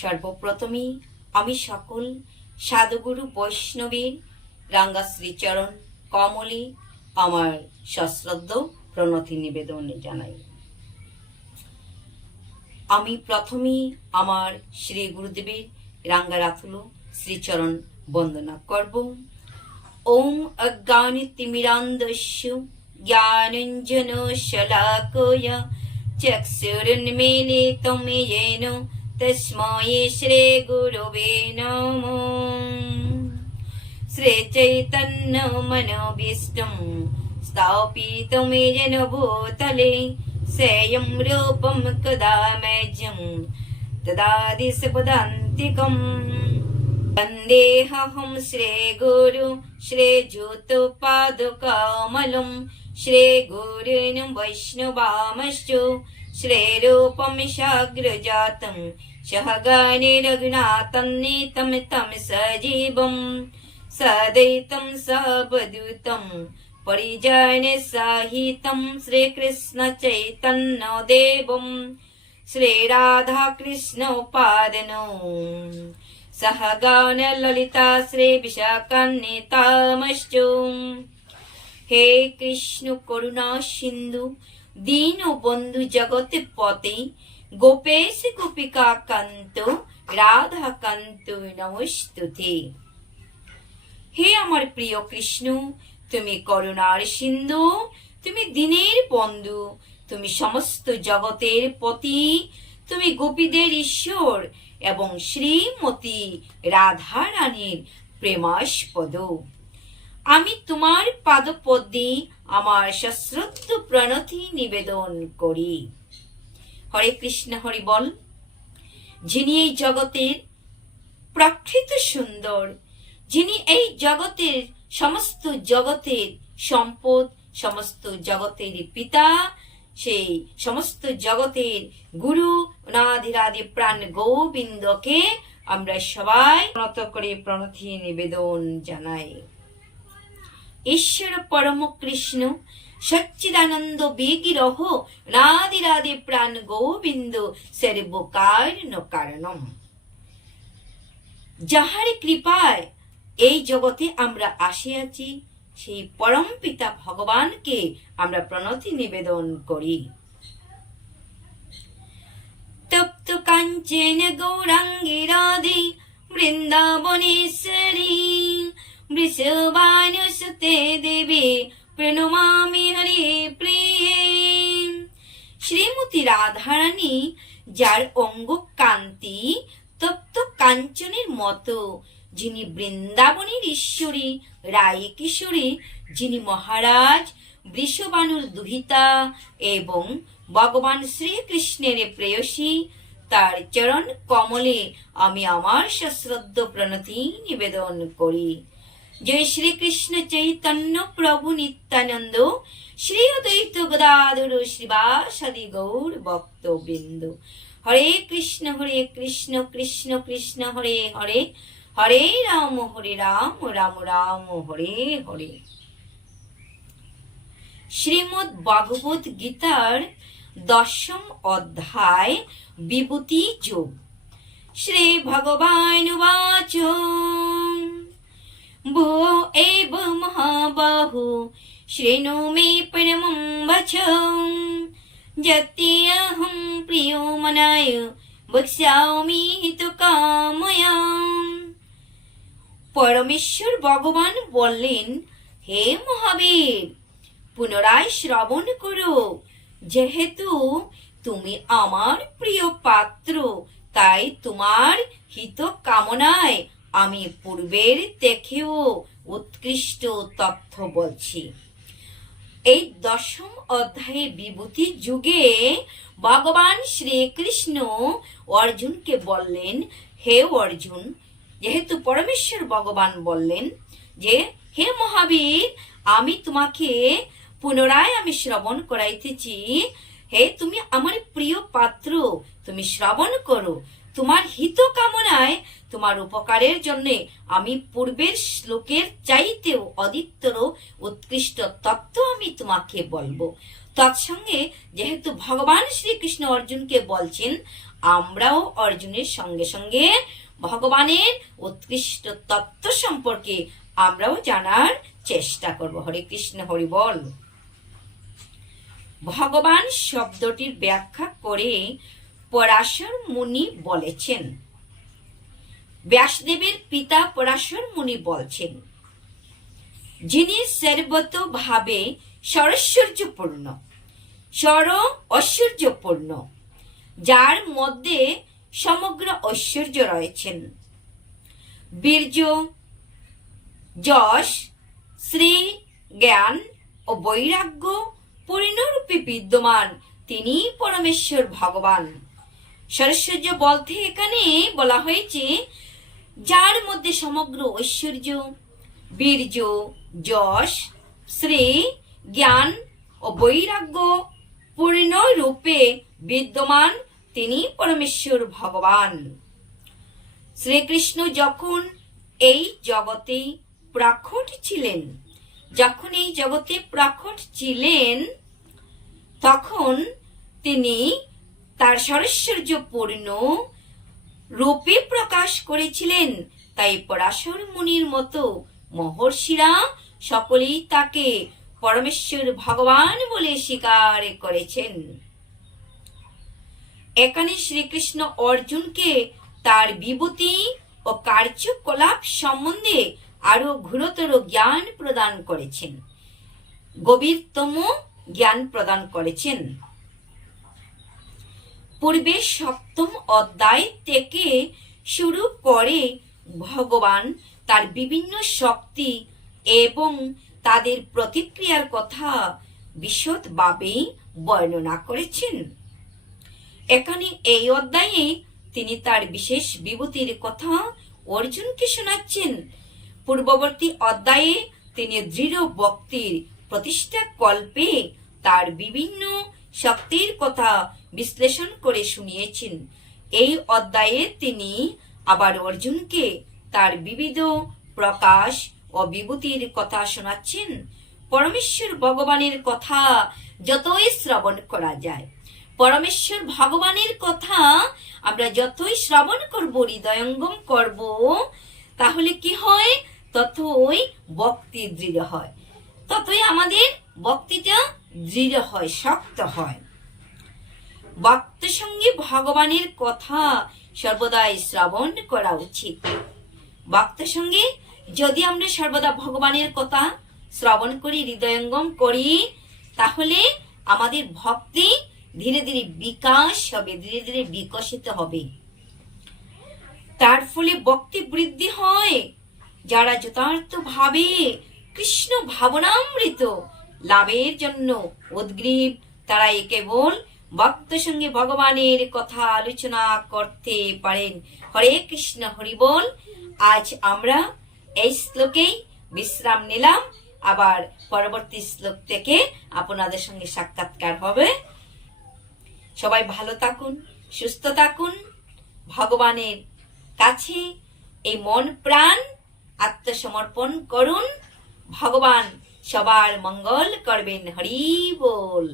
সর্বপ্রথমে আমি সকল সাধুগুরু বৈষ্ণবের রাঙ্গা শ্রীচরণ কমলে আমার সশ্রদ্ধ প্রণতি নিবেদন জানাই। আমি প্রথমে আমার শ্রী গুরুদেবের রাঙ্গারাতুল শ্রীচরণ বন্দনা করব। ওম অজ্ঞানতিমিরান্ধস্য জ্ঞানাঞ্জন শলাকয়া চক্ষুरुन्मीलितं येन तस्मै श्री गुरवे नमः। श्री चैतन्य मनोभीष्टं स्थापितं येन भूतले स्वयं रूपं कदा मह्यं ददाति सपदान्तिकम्। वन्देऽहं श्री गुरु श्री ज्योतिपादकमलं श्री गुरून् वैष्णवांश्च श्रीरूपं साग्रजातं सहगणे रघुनाथान्वितं तं सजीवं सदैतं सवधूतं परिजनसहितं श्रीकृष्ण चैतन्यदेवं श्रीराधाकृष्णोपादनो सहगण ललिता श्री विशाखान्वितांश्च। হে কৃষ্ণ করুণা সিন্ধু দীন বন্ধু জগৎ পতে গোপেশ গোপিকা কান্ত রাধা কান্ত নমস্তুতে। হে আমার প্রিয় কৃষ্ণ, তুমি করুণার সিন্ধু, তুমি দীনের বন্ধু, তুমি সমস্ত জগতের পতি, তুমি গোপীদের ঈশ্বর এবং শ্রীমতী রাধা রানীর প্রেমাস্পদ। আমি তোমার পাদপদ্মে আমার সশ্রদ্ধ প্রণতি নিবেদন করি। হরে কৃষ্ণ হরি বল। যিনি এই জগতের প্রকৃত সুন্দর, যিনি এই জগতের সমস্ত জগতের সম্পদ, সমস্ত জগতের পিতা, সেই সমস্ত জগতের গুরু অনাদিরাদি প্রাণ গোবিন্দকে আমরা সবাই নত করে প্রণতি নিবেদন জানাই। ঈশ্বর পরম কৃষ্ণ সচ্চিদানন্দ বিগ্রহ অনাদিরাদি প্রাণ গোবিন্দ সর্বকারণ কারণম। যাহার কৃপায় এই জগতে আমরা আসিয়াছি, সেই পরম পিতা ভগবানকে আমরা প্রণতি নিবেদন করি। তপ্ত কাঞ্চন গৌরাঙ্গী রাধে বৃন্দাবনেশ্বরী বৃষভানুসুতে দেবী প্রণমামি হরি প্রিয়ে। শ্রীমতী রাধারানী, যার অঙ্গ কান্তি তপ্ত কাঞ্চনের মতো, যিনি বৃন্দাবনের ঈশ্বরী রায় কিশোরী, যিনি মহারাজ বৃষভানুর দুহিতা এবং ভগবান শ্রীকৃষ্ণের প্রেয়সী, তার চরণ কমলে আমি আমার সশ্রদ্ধ প্রণতি নিবেদন করি। জয় শ্রীকৃষ্ণ চৈতন্য প্রভু নিত্যানন্দ শ্রী অদ্বৈত গদাধর শ্রীবাসাদি গৌর ভক্তবৃন্দ। হরে কৃষ্ণ কৃষ্ণ কৃষ্ণ হরে হরে, হরে রাম রাম রাম হরে হরে। শ্রীমদ্ ভাগবত গীতার 10ম অধ্যায় বিভূতি যোগ। শ্রী ভগবান উবাচ ভো এব মহাবাহু শৃণু মে পরমং বচঃ যত্যহং প্রিয় মনায় বক্ষ্যামি হিতকাময়া। পরমেশ্বর ভগবান বললেন, হে মহাবীর, পুনরায় শ্রবণ করো। যেহেতু তুমি আমার প্রিয় পাত্র, তাই তোমার হিত কামনায় আমি পূর্বের থেকেও উৎকৃষ্ট তথ্য বলছি। এই 10ম অধ্যায়ে বিভূতি যুগে ভগবান শ্রীকৃষ্ণ অর্জুনকে বললেন, হে অর্জুন, যেহেতু পরমেশ্বর ভগবান বললেন যে হে মহাবীর, আমি তোমাকে পুনরায় আমি শ্রবণ করাইতেছি। হে তুমি আমার প্রিয় পাত্র, তুমি শ্রবণ করো। তোমার হিত কামনায়, তোমার উপকারের জন্য আমি পূর্বের শ্লোকের চাইতেও অধিকতর উৎকৃষ্ট তত্ত্ব আমি তোমাকে বলবো। তৎসঙ্গে যেহেতু ভগবান শ্রীকৃষ্ণ অর্জুনকে বলছেন আমরাও অর্জুনের সঙ্গে সঙ্গে ভগবানের উৎকৃষ্ট তত্ত্ব সম্পর্কে আমরাও জানার চেষ্টা করব। হরে কৃষ্ণ, হরি বল। ভগবান শব্দটির ব্যাখ্যা করে পরাশর মুনি বলেছেন, ব্যাসদেবের পিতা পরাশর মুনি বলছেন, যিনি সর্বতোভাবে সরৈশ্বর্যপূর্ণ, সর ঐশ্বর্যপূর্ণ, যার মধ্যে সমগ্র ঐশ্বর্য রয়েছেন, বীর্য, যশ, শ্রী, জ্ঞান ও বৈরাগ্য পূর্ণরূপে বিদ্যমান, তিনি পরমেশ্বর ভগবান। সরৈশ্বর্য বলতে এখানে বলা হয়েছে যার মধ্যে সমগ্র ঐশ্বর্য, বীর্য, যশ, শ্রী, জ্ঞান ও বৈরাগ্য পূর্ণরূপে বিদ্যমান, তিনি পরমেশ্বর ভগবান। শ্রীকৃষ্ণ যখন এই জগতে প্রকট ছিলেন, তখন তিনি তার সরৈশ্বর্যপূর্ণ রূপে প্রকাশ করেছিলেন। তাই পরাশর মুনির মতো মহর্ষিরা সকলেই তাকে পরমেশ্বর ভগবান বলে স্বীকার করেছেন। এখানে শ্রীকৃষ্ণ অর্জুনকে তার বিভূতি ও কার্যকলাপ সম্বন্ধে আরো ঘোরতর জ্ঞান প্রদান করেছেন, গভীরতম জ্ঞান প্রদান করেছেন। পূর্বে 7ম অধ্যায় থেকে শুরু করে ভগবান তার বিভিন্ন শক্তি এবং তাদের প্রতিক্রিয়ার কথা বিশদভাবে বর্ণনা করেছেন। এখানে এই অধ্যায়ে তিনি তার বিশেষ বিভূতির কথা অর্জুনকে শোনাচ্ছেন। পূর্ববর্তী অধ্যায়ে তিনি দৃঢ় ভক্তির প্রতিষ্ঠা কল্পে তার বিভিন্ন শক্তির কথা বিশ্লেষণ করে শুনিয়েছেন। এই অধ্যায়ে তিনি আবার অর্জুনকে তার বিবিধ প্রকাশ ও বিভূতির কথা শোনাচ্ছেন। পরমেশ্বর ভগবানের কথা যতই শ্রবণ করা যায়, পরমেশ্বর ভগবানের কথা আমরা যতই শ্রবণ করব, হৃদয়ঙ্গম করব, তাহলে কি হয়? ততই ভক্তি দৃঢ় হয়, ততই আমাদের ভক্তিটা দৃঢ় হয়, শক্ত হয়। ভক্ত সঙ্গে ভগবানের কথা সর্বদাই শ্রবণ করা উচিত। ভক্ত সঙ্গে যদি আমরা সর্বদা ভগবানের কথা শ্রবণ করি, হৃদয়ঙ্গম করি, তাহলে আমাদের ভক্তি ধীরে ধীরে বিকাশ হবে, ধীরে ধীরে বিকশিত হবে। তার ফলে ভক্তি বৃদ্ধি হয়। যারা যথার্থ ভাবে কৃষ্ণ ভাবনামৃত লাভের জন্য উদ্গ্রীব, তারা কেবল ভক্ত সঙ্গে ভগবানের কথা আলোচনা করতে পারেন। হরে কৃষ্ণ, হরি বল। আজ আমরা এই শ্লোকেই বিশ্রাম নিলাম, আবার পরবর্তী শ্লোক থেকে আপনাদের সঙ্গে সাক্ষাৎকার হবে। সবাই ভালো থাকুন, সুস্থ থাকুন, ভগবানের কাছে এই মন প্রাণ আত্মসমর্পণ করুন। ভগবান সবার মঙ্গল করবেন। হরি বল।